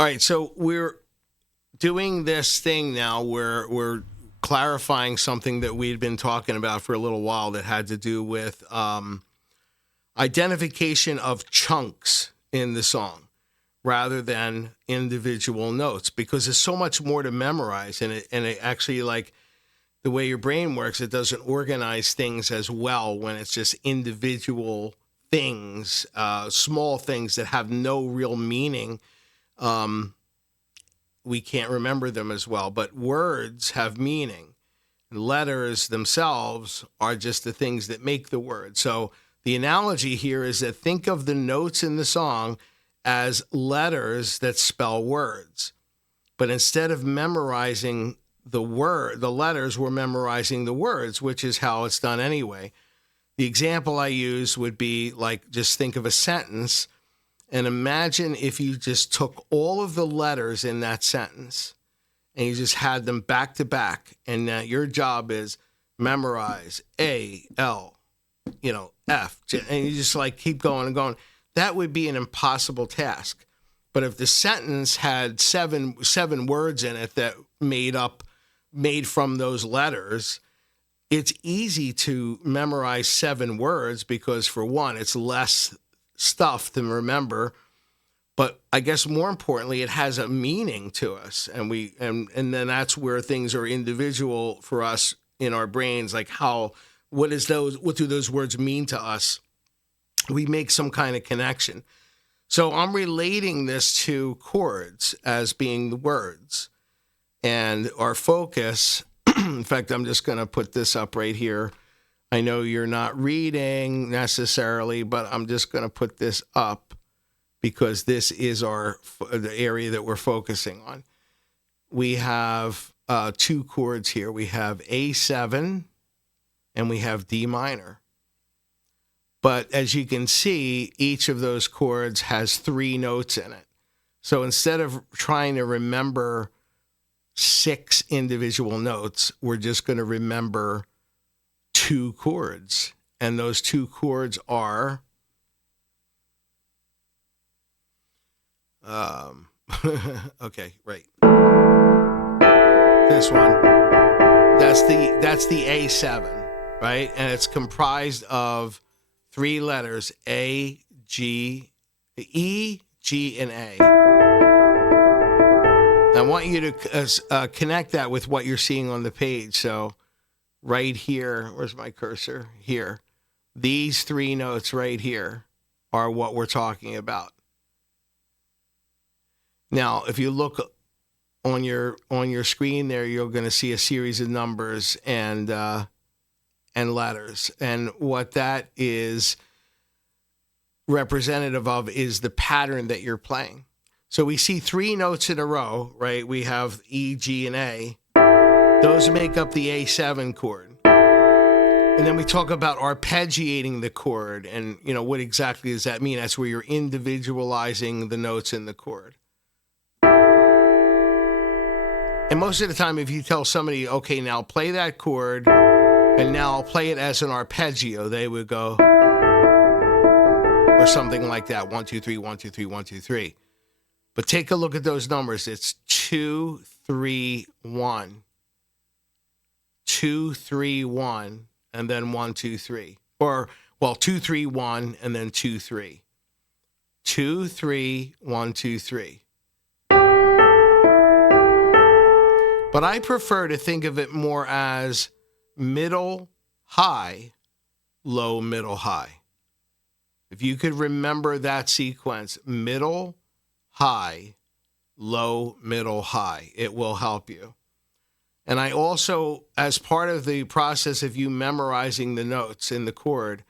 All right, so we're doing this thing now where we're clarifying something that we'd been talking about for a little while that had to do with identification of chunks in the song rather than individual notes, because there's so much more to memorize, and it actually, like, the way your brain works, it doesn't organize things as well when it's just individual things, small things that have no real meaning. We can't remember them as well, but words have meaning. Letters themselves are just the things that make the word. So the analogy here is that think of the notes in the song as letters that spell words. But instead of memorizing the letters, we're memorizing the words, which is how it's done anyway. The example I use would be like, just think of a sentence and imagine if you just took all of the letters in that sentence and you just had them back to back, and your job is memorize A, L, F, and you just like keep going and going. That would be an impossible task. But if the sentence had seven words in it that made from those letters, it's easy to memorize 7 words because, for one, it's less stuff to remember. But I guess more importantly, it has a meaning to us, and then that's where things are individual for us in our brains. Like what do those words mean to us? We make some kind of connection. So I'm relating this to chords as being the words, and our focus. In fact, I'm just going to put this up right here. I know you're not reading necessarily, but I'm just going to put this up because this is the area that we're focusing on. We have 2 chords here. We have A7 and we have D minor. But as you can see, each of those chords has 3 notes in it. So instead of trying to remember 6 individual notes, we're just going to remember 2 chords. And those 2 chords are okay, right. This one. That's the A7, right? And it's comprised of 3 letters, A, G, E, G, and A. I want you to connect that with what you're seeing on the page. So right here, where's my cursor? Here. These 3 notes right here are what we're talking about. Now, if you look on your screen there, you're going to see a series of numbers and letters. And what that is representative of is the pattern that you're playing. So we see 3 notes in a row, right? We have E, G, and A. Those make up the A7 chord. And then we talk about arpeggiating the chord. And, what exactly does that mean? That's where you're individualizing the notes in the chord. And most of the time, if you tell somebody, okay, now play that chord, and now I'll play it as an arpeggio, they would go, or something like that, 1, 2, 3, 1, 2, 3, 1, 2, 3. But take a look at those numbers. It's 2, 3, 1. 2, 3, 1, and then 1, 2, 3. Or, 2, 3, 1, and then 2, 3. 2, 3, 1, 2, 3. But I prefer to think of it more as middle, high, low, middle, high. If you could remember that sequence, middle, high, low, middle, high, it will help you. And I also, as part of the process of you memorizing the notes in the chord,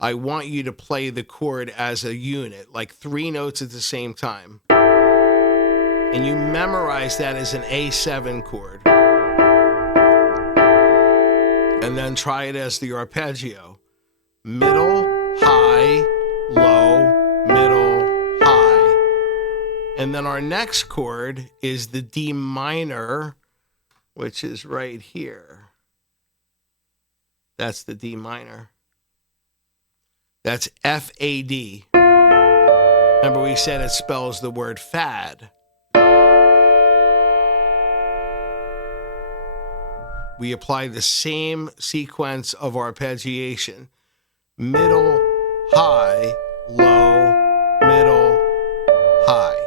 I want you to play the chord as a unit, like 3 notes at the same time. And you memorize that as an A7 chord. And then try it as the arpeggio. Middle, high, low, middle, high. And then our next chord is the D minor, which is right here. That's the D minor. That's F-A-D. Remember we said it spells the word fad. we apply the same sequence of arpeggiation. Middle, high, low, middle, high.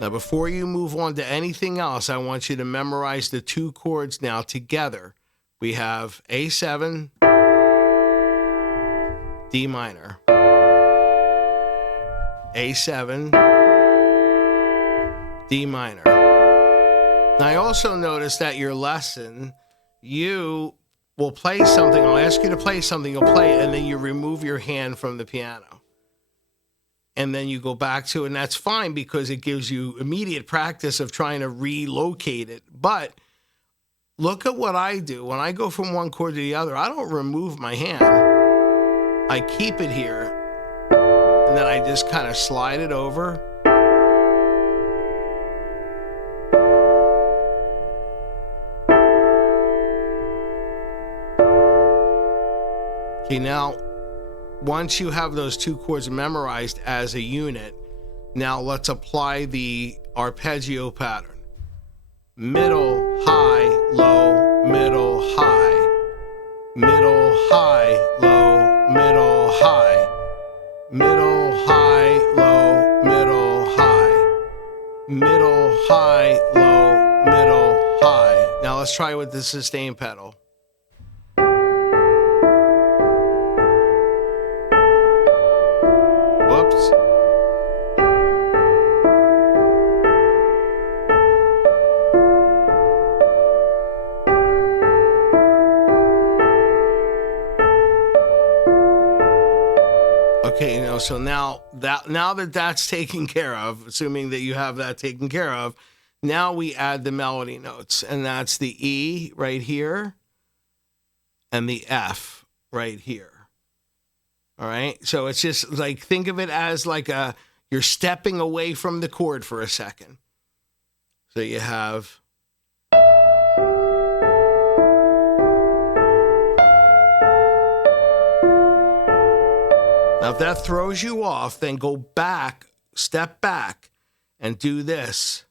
Now, before you move on to anything else, I want you to memorize the two chords now together. We have A7, D minor, A7, D minor. Now, I also noticed that your lesson, you will play something. I'll ask you to play something. You'll play it, and then you remove your hand from the piano. And then you go back to it, and that's fine because it gives you immediate practice of trying to relocate it. But look at what I do. When I go from one chord to the other, I don't remove my hand. I keep it here, and then I just kind of slide it over. Okay, now, once you have those two chords memorized as a unit, now let's apply the arpeggio pattern. Middle, high, low, middle, high. Middle, high, low, middle, high. Middle, high, low, middle, high. Middle, high, low, middle, high. Now let's try with the sustain pedal. Whoops. Okay, so now that that's taken care of, assuming that you have that taken care of, now we add the melody notes, and that's the E right here and the F right here. All right, so it's just like, think of it as like you're stepping away from the chord for a second. So you have. Now, if that throws you off, then go back, step back, and do this.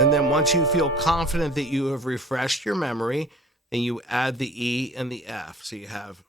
And then once you feel confident that you have refreshed your memory, then you add the E and the F. So you have.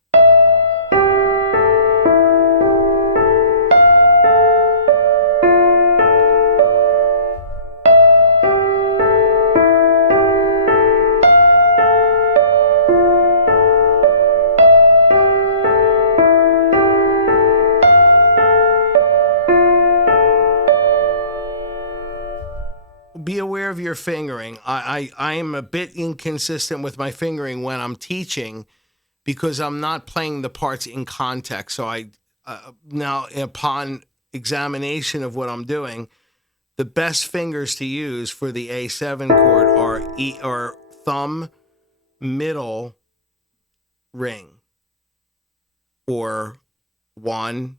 Be aware of your fingering. I am a bit inconsistent with my fingering when I'm teaching because I'm not playing the parts in context. So now upon examination of what I'm doing, the best fingers to use for the A7 chord are thumb, middle, ring, or 1,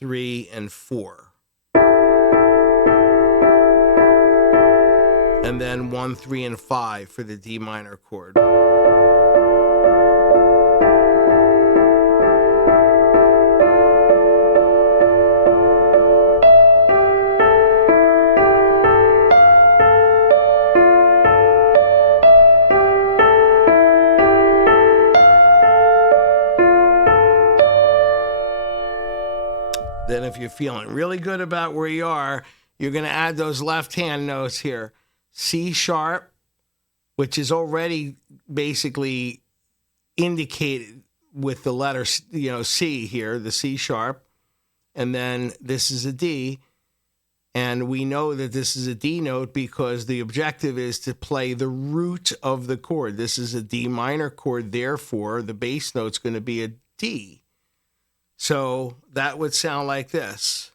3, and 4. And then 1, 3, and 5 for the D minor chord. Then if you're feeling really good about where you are, you're going to add those left-hand notes here. C sharp, which is already basically indicated with the letter, C here, the C sharp. And then this is a D. And we know that this is a D note because the objective is to play the root of the chord. This is a D minor chord, therefore the bass note's going to be a D. So that would sound like this.